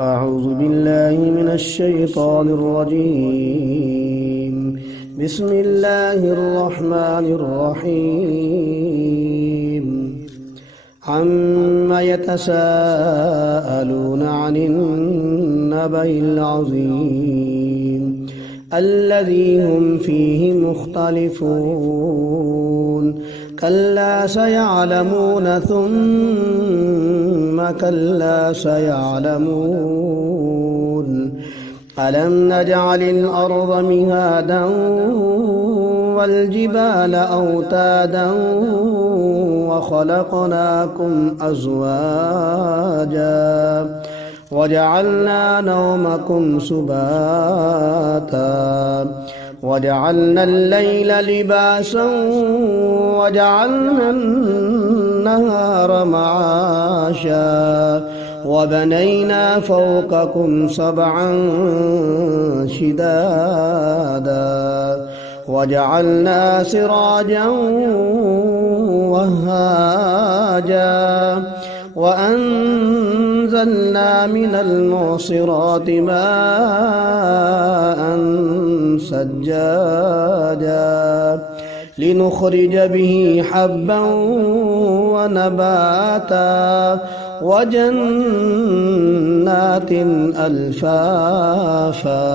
أعوذ بالله من الشيطان الرجيم. بسم الله الرحمن الرحيم. عما يتساءلون عن النبأ العظيم الذي هم فيه مختلفون. كلا سيعلمون ثم كلا سيعلمون. ألم نجعل الأرض مهادا والجبال أوتادا وخلقناكم أزواجا وجعلنا نومكم سباتا وجعلنا الليل لباسا وجعلنا النهار معاشا وبنينا فوقكم سبعا شدادا وجعلنا سراجا وهاجا وأنزلنا من المعصرات ماء ثجاجا لنخرج به حبا ونباتا وجنات ألفافا.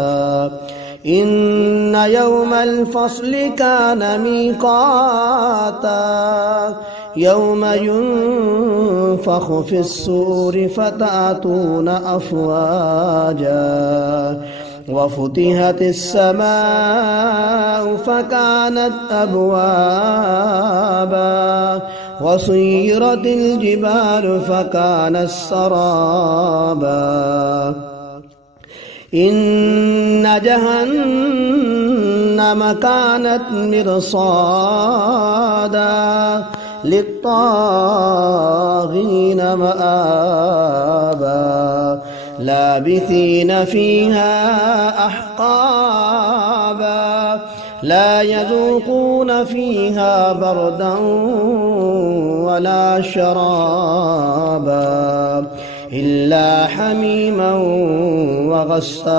إن يوم الفصل كان ميقاتا يوم ينفخ في الصور فتأتون أفواجا وفتحت السماء فكانت أبوابا وسيرت الجبال فكانت سرابا. إن جهنم كانت مرصادا للطاغين مآبا لابثين فيها أحقابا لا يذوقون فيها بردا ولا شرابا إلا حميما وغساقا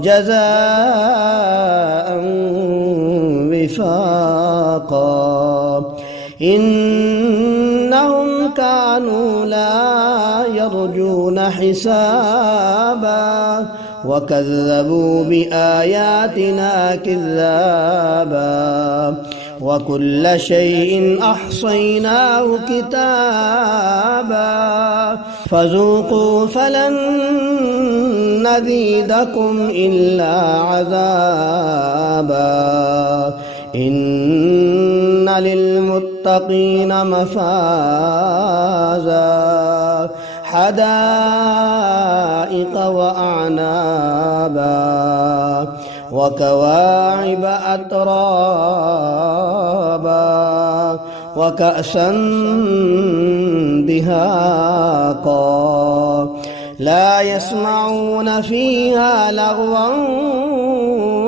جزاء وفاقا. إنهم كانوا لا يرجون حسابا وكذبوا بآياتنا كذابا وكل شيء أحصيناه كتابا فذوقوا فلن نزيدكم إلا عذابا. إن للمتقين مفازا حدائق وأعنابا وكواعب أترابا وكأسا دهاقا لا يسمعون فيها لغوا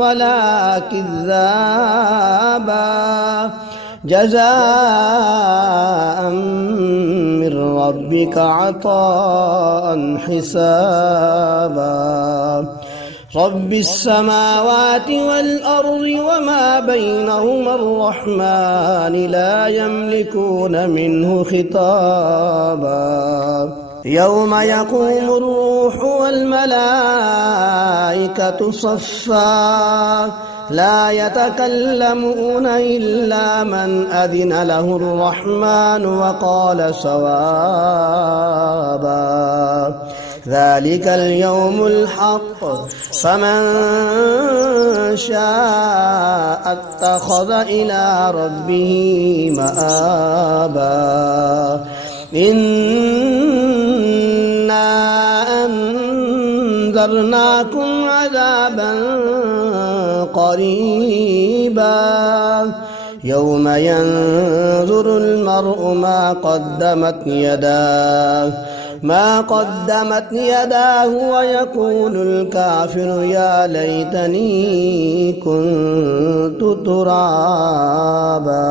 ولا كذابا جزاء من ربك عطاء حسابا. رب السماوات والأرض وما بينهما الرحمن لا يملكون منه خطابا. يوم يقوم الروح والملائكة صفا لا يتكلمون إلا من أذن له الرحمن وقال صوابا. ذلك اليوم الحق فمن شاء اتخذ إلى ربه مآبا. إنا أنذرناكم عذابا قريبا يوم ينظر المرء ما قدمت يداه ويقول الكافر يا ليتني كنت ترابا.